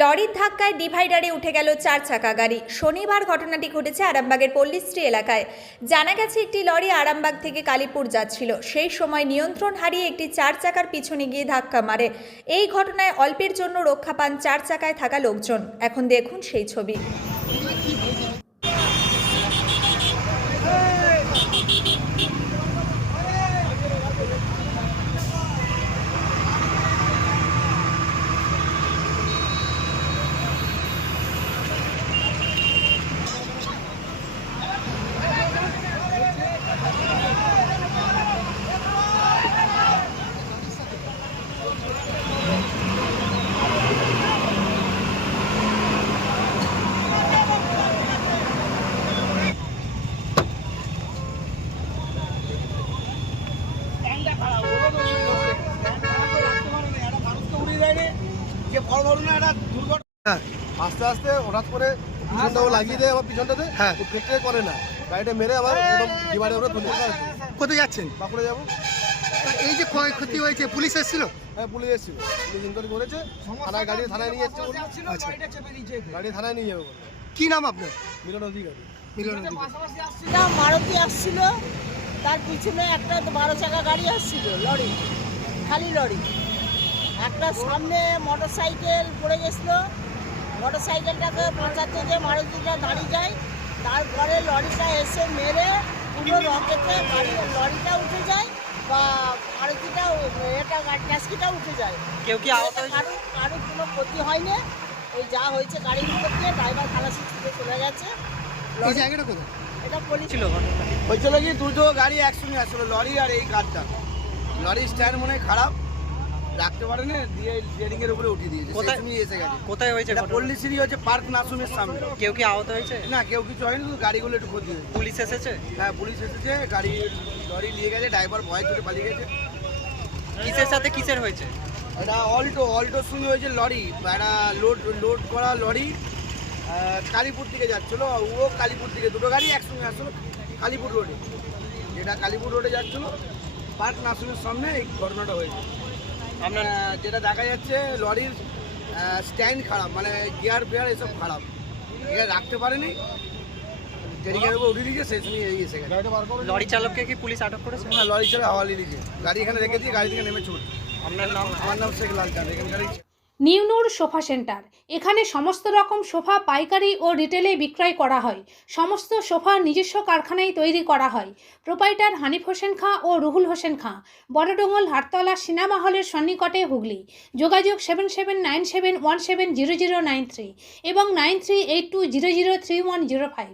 লরির ধাক্কায় ডিভাইডারে উঠে গেল 4 চাকা গাড়ি। শনিবার ঘটনাটি ঘটেছে আরামবাগের পল্লীশ্রী এলাকায়। জানা গেছে একটি লরি আরামবাগ থেকে কালীপুর যাচ্ছিল। সেই সময় নিয়ন্ত্রণ হারিয়ে একটি 4 চাকার পিছনে গিয়ে ধাক্কা মারে। এই ঘটনায় অল্পের জন্য রক্ষা পান 4 চাকায় থাকা লোকজন। এখন দেখুন সেই ছবি। আস্তে আস্তে হঠাৎ করে পিছনটাও লাগিয়ে দেয়, আমার পিছনটাতে ও ব্রেকটা করে না, গাড়িটা মেরে আবার একদম ডিভাইডের উপরে তুলে দেয়। কোথায় যাচ্ছেন? বাঁকুড়া যাবো। এই যে ক্ষয়ক্ষতি হয়েছে, পুলিশ এসেছিল? হ্যাঁ, পুলিশ এসেছিল, পুলিশ ইনকোয়ারি করেছে, থানায় গাড়ি থানায় নিয়ে যাচ্ছে। আচ্ছা, গাড়ি থানায় নিয়ে যাবে বলে। কি নাম আপনার? মিলন অধিকারী। মিলন অধিকারী। মারুতি আসছিল, তার পিছনে একটা 12 চাকা গাড়ি আসছিল, লরি, খালি লরি। একটা সামনে মোটর সাইকেল পড়ে গেছিলো, মোটর সাইকেলটাকে বাঁচাতে যে মারুতিটা দাঁড়িয়ে যায়, তারপরে লরিটা এসে মেরে পুরো রকেটে লরিটা উঠে যায় বা মারুতিটাও, এটা ট্যাক্সিটা উঠে যায়। কেউ কি আহত হয়েছে? কারোর কোনো ক্ষতি হয়নি। ওই যা হয়েছে গাড়ির উপর দিয়ে ড্রাইভার খালাসি ছুটে চলে গেছে। এই জায়গাটা কোথায়? এটা পুলিশ ছিল হয়েছিল কি, দুটো গাড়ি একসঙ্গে আসলো, লরি আর এই কারটা। লরি স্ট্যান্ড মনে হয় খারাপ, রাখতে পারে না, দিয়ে স্টিয়ারিং এর উপরে উঠিয়ে দিয়েছে। কোথায় সেই এসে গেছে। কোথায় হয়েছে? এটা পল্লীশ্রী হচ্ছে, পার্ক নাসুমের সামনে। কেউ কি আহত হয়েছে? না, কেউ কিছু হয়নি, শুধু গাড়িগুলো একটু ক্ষতি হয়েছে। পুলিশ এসেছে? হ্যাঁ, পুলিশ এসেছে, গাড়ি লরি নিয়ে গেছে, ড্রাইভার ভয় ছুটে পালিয়ে গেছে। কিসের সাথে কিসের হয়েছে? এটা অল্টোর সঙ্গে হয়েছে লরি, একটা লোড করা লরি কালীপুর থেকে যাচ্ছিলো, ও কালীপুর থেকে, দুটো গাড়ি একসঙ্গে আসছিলো কালীপুর রোডে। যেটা কালীপুর রোডে যাচ্ছিলো, পার্ক নাসুমের সামনে এই ঘটনাটা হয়েছে। আপনার যেটা দেখা যাচ্ছে লরির স্ট্যান্ড খারাপ, মানে গিয়ার ফেয়ার এসব খারাপ, এটা রাখতে পারেনি, ট্রেনিংয়ের উপর উঠে দিয়েছে, সেই সময় এই এসে গেছে। লরি চালককে কি পুলিশ আটক করেছে? না, লরি ছেড়ে হাওয়ালি দিয়েছে, গাড়ি এখানে রেখে দিয়ে গাড়ি থেকে নেমে ছুট। আপনার নাম? আমার নাম শেখ লাল চাঁদ, এখানকারই। নিউনুর সোফা সেন্টার। এখানে সমস্ত রকম সোফা পাইকারি ও রিটেলে বিক্রয় করা হয়। সমস্ত সোফা নিজস্ব কারখানায় তৈরি করা হয়। প্রোপাইটার হানিফ হোসেন খাঁ ও রুহুল হোসেন খাঁ, বড়ডোঙ্গল হাটতলা সিনেমা হলের সন্নিকটে, হুগলি। যোগাযোগ 7797170093 এবং 9382003105।